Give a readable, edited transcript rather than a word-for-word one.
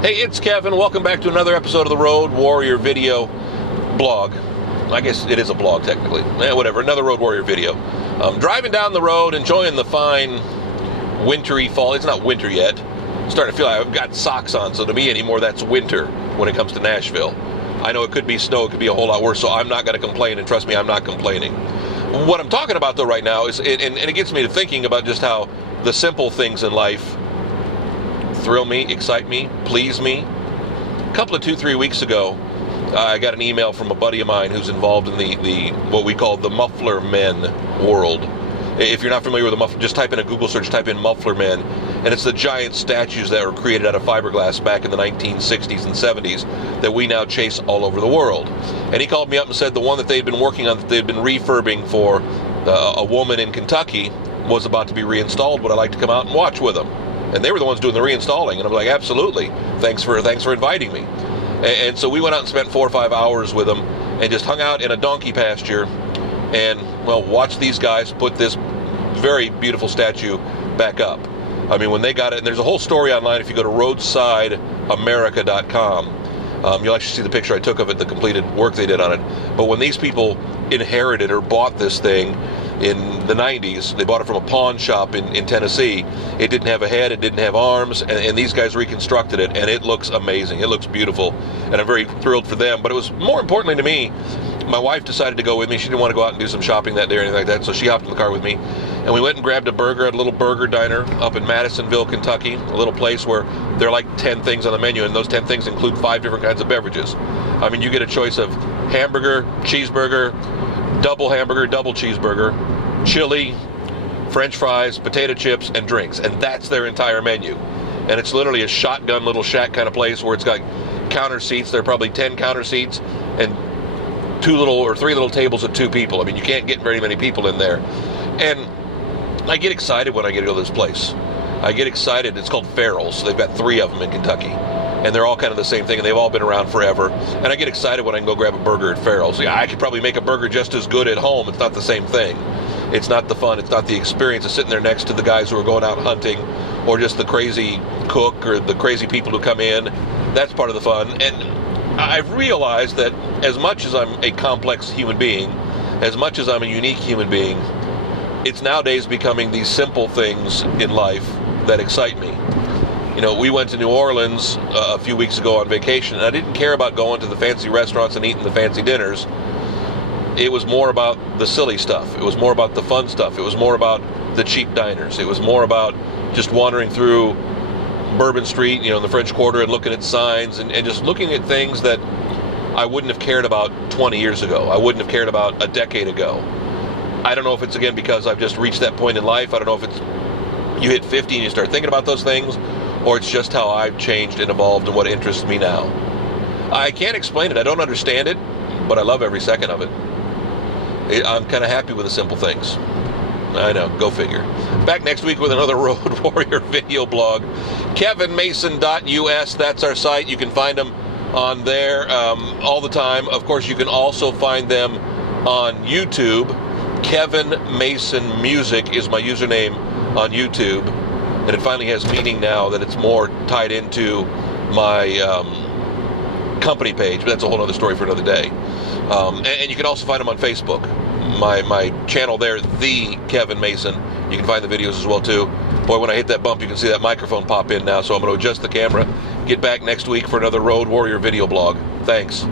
Hey, it's Kevin. Welcome back to another episode of the Road Warrior video blog. I guess it is a blog technically. Whatever, another Road Warrior video. Driving down the road, enjoying the fine wintry fall. It's not winter yet. I'm starting to feel like I've got socks on, so to me anymore that's winter when it comes to Nashville. I know it could be snow, it could be a whole lot worse, so I'm not going to complain, and trust me, I'm not complaining. What I'm talking about though right now is, and it gets me to thinking about just how the simple things in life thrill me, excite me, please me. A couple of 2-3 weeks ago, I got an email from a buddy of mine who's involved in the what we call the muffler men world. If you're not familiar with the muffler, just type in a Google search, type in muffler men, and it's the giant statues that were created out of fiberglass back in the 1960s and 70s that we now chase all over the world. And he called me up and said the one that they'd been working on, that they'd been refurbing for a woman in Kentucky, was about to be reinstalled. Would I like to come out and watch with them? And they were the ones doing the reinstalling, and I'm like, absolutely. Thanks for inviting me. And so we went out and spent 4 or 5 hours with them, and just hung out in a donkey pasture, and well, watched these guys put this very beautiful statue back up. I mean, when they got it, and there's a whole story online if you go to roadsideamerica.com. You'll actually see the picture I took of it, the completed work they did on it. But when these people inherited or bought this thing in the 90s, they bought it from a pawn shop in Tennessee. It didn't have a head, it didn't have arms, and these guys reconstructed it, and it looks amazing. It looks beautiful, and I'm very thrilled for them. But it was more importantly to me, my wife decided to go with me. She didn't want to go out and do some shopping that day or anything like that, so she hopped in the car with me, and we went and grabbed a burger at a little burger diner up in Madisonville, Kentucky, a little place where there are like 10 things on the menu, and those 10 things include 5 different kinds of beverages. I mean, you get a choice of hamburger, cheeseburger, double hamburger, double cheeseburger, chili, French fries, potato chips, and drinks, and that's their entire menu. And it's literally a shotgun little shack kind of place where it's got counter seats. There are probably 10 counter seats and 3 little tables of 2 people. I mean, you can't get very many people in there. And I get excited when I get to go to this place. I get excited. It's called Farrell's. They've got 3 of them in Kentucky, and they're all kind of the same thing, and they've all been around forever. And I get excited when I can go grab a burger at Farrell's. Yeah, I could probably make a burger just as good at home. It's not the same thing. It's not the fun. It's not the experience of sitting there next to the guys who are going out hunting, or just the crazy cook or the crazy people who come in. That's part of the fun. And I've realized that as much as I'm a complex human being, as much as I'm a unique human being, it's nowadays becoming these simple things in life that excite me. You know, we went to New Orleans a few weeks ago on vacation, and I didn't care about going to the fancy restaurants and eating the fancy dinners. It was more about the silly stuff. It was more about the fun stuff. It was more about the cheap diners. It was more about just wandering through Bourbon Street, you know, in the French Quarter, and looking at signs and just looking at things that I wouldn't have cared about 20 years ago. I wouldn't have cared about a decade ago. I don't know if it's, again, because I've just reached that point in life. I don't know if it's you hit 50 and you start thinking about those things, or it's just how I've changed and evolved and what interests me now. I can't explain it. I don't understand it, but I love every second of it. I'm kind of happy with the simple things. I know, go figure. Back next week with another Road Warrior video blog. KevinMason.us, that's our site. You can find them on there all the time. Of course, you can also find them on YouTube. Kevin Mason Music is my username on YouTube. And it finally has meaning now that it's more tied into my company page, but that's a whole other story for another day. And you can also find them on Facebook. My channel there, The Kevin Mason. You can find the videos as well too. Boy, when I hit that bump, you can see that microphone pop in now, so I'm going to adjust the camera. Get back next week for another Road Warrior video blog. Thanks.